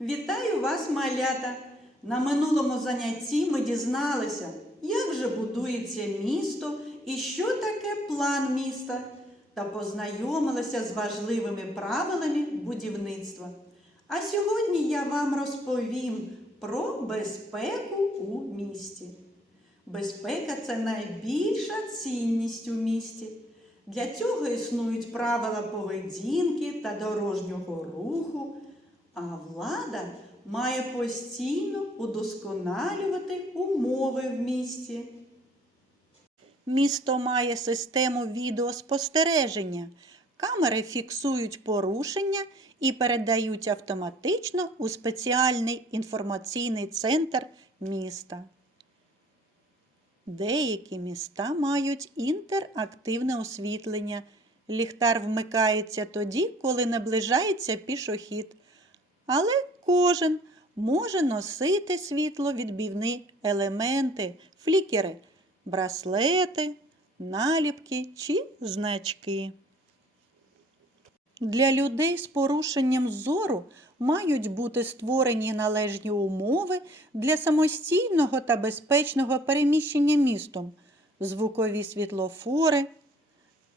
Вітаю вас, малята! На минулому занятті ми дізналися, як же будується місто і що таке план міста, та познайомилися з важливими правилами будівництва. А сьогодні я вам розповім про безпеку у місті. Безпека це найбільша цінність у місті. Для цього існують правила поведінки та дорожнього руху, а влада має постійно удосконалювати умови в місті. Місто має систему відеоспостереження. Камери фіксують порушення і передають автоматично у спеціальний інформаційний центр міста. Деякі міста мають інтерактивне освітлення. Ліхтар вмикається тоді, коли наближається пішохід. Але кожен може носити світловідбивні елементи, флікери, браслети, наліпки чи значки. Для людей з порушенням зору мають бути створені належні умови для самостійного та безпечного переміщення містом, звукові світлофори,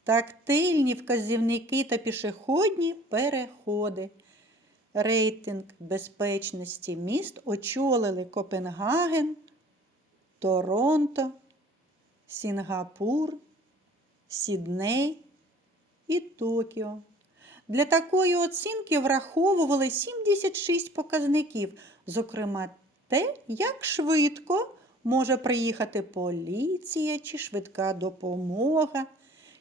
тактильні вказівники та пішохідні переходи. Рейтинг безпечності міст очолили Копенгаген, Торонто, Сінгапур, Сідней і Токіо. Для такої оцінки враховували 76 показників, зокрема те, як швидко може приїхати поліція чи швидка допомога,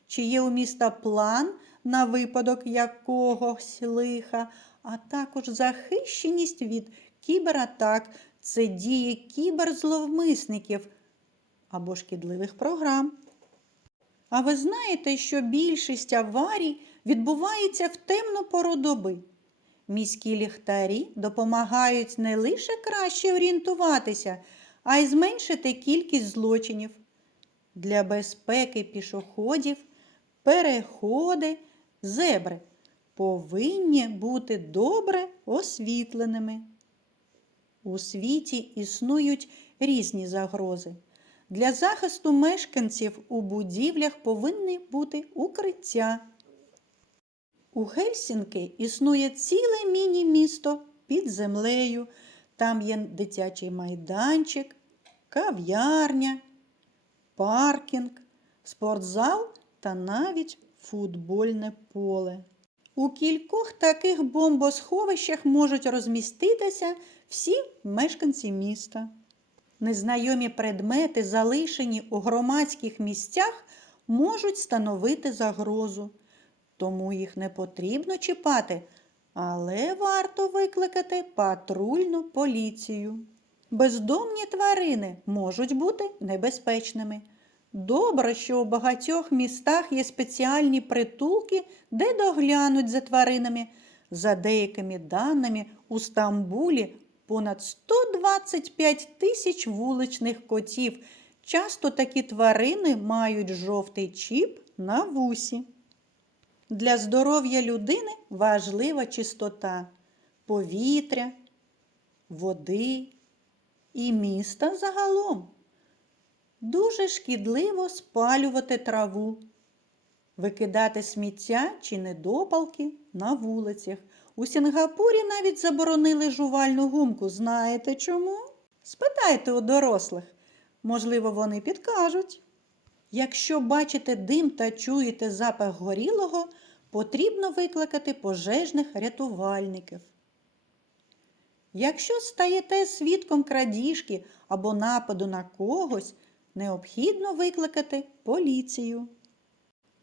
чи є у міста план на випадок якогось лиха, а також захищеність від кібератак, це дії кіберзловмисників або шкідливих програм. А ви знаєте, що більшість аварій відбувається в темну пору доби. Міські ліхтарі допомагають не лише краще орієнтуватися, а й зменшити кількість злочинів. Для безпеки пішоходів переходи, зебри повинні бути добре освітленими. У світі існують різні загрози. Для захисту мешканців у будівлях повинні бути укриття. У Гельсінки існує ціле міні-місто під землею. Там є дитячий майданчик, кав'ярня, паркінг, спортзал та навіть футбольне поле. У кількох таких бомбосховищах можуть розміститися всі мешканці міста. Незнайомі предмети, залишені у громадських місцях, можуть становити загрозу, тому їх не потрібно чіпати, але варто викликати патрульну поліцію. Бездомні тварини можуть бути небезпечними. Добре, що у багатьох містах є спеціальні притулки, де доглянуть за тваринами. За деякими даними, у Стамбулі понад 125 тисяч вуличних котів. Часто такі тварини мають жовтий чіп на вусі. Для здоров'я людини важлива чистота повітря, води і міста загалом. Дуже шкідливо спалювати траву, викидати сміття чи недопалки на вулицях. У Сінгапурі навіть заборонили жувальну гумку. Знаєте чому? Спитайте у дорослих. Можливо, вони підкажуть. Якщо бачите дим та чуєте запах горілого, потрібно викликати пожежних рятувальників. Якщо стаєте свідком крадіжки або нападу на когось, необхідно викликати поліцію.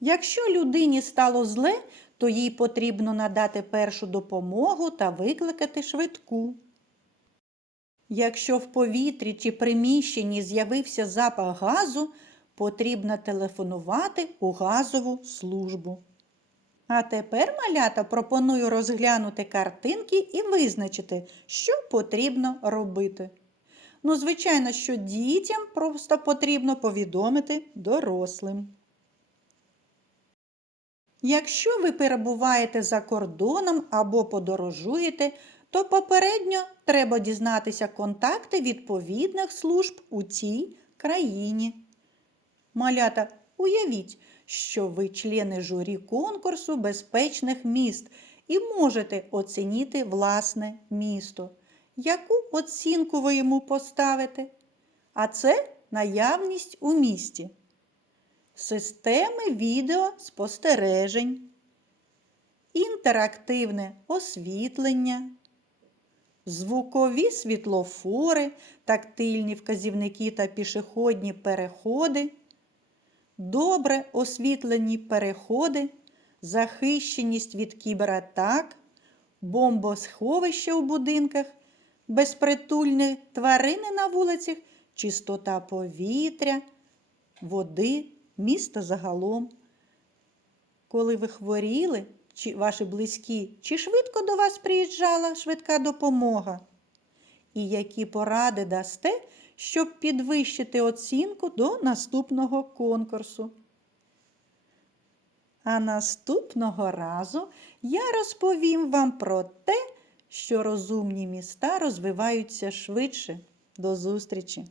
Якщо людині стало зле, то їй потрібно надати першу допомогу та викликати швидку. Якщо в повітрі чи приміщенні з'явився запах газу, потрібно телефонувати у газову службу. А тепер, малята, пропоную розглянути картинки і визначити, що потрібно робити. Ну, звичайно, що дітям просто потрібно повідомити дорослим. Якщо ви перебуваєте за кордоном або подорожуєте, то попередньо треба дізнатися контакти відповідних служб у цій країні. Малята, уявіть, що ви члени журі конкурсу безпечних міст і можете оцінити власне місто. Яку оцінку ви йому поставите? А це наявність у місті. Системи відеоспостережень, інтерактивне освітлення, звукові світлофори, тактильні вказівники та пішохідні переходи, добре освітлені переходи, захищеність від кібератак, бомбосховища у будинках, безпритульні тварини на вулицях, чистота повітря, води, міста загалом. Коли ви хворіли, чи ваші близькі, чи швидко до вас приїжджала швидка допомога? І які поради дасте, щоб підвищити оцінку до наступного конкурсу? А наступного разу я розповім вам про те, що розумні міста розвиваються швидше. До зустрічі!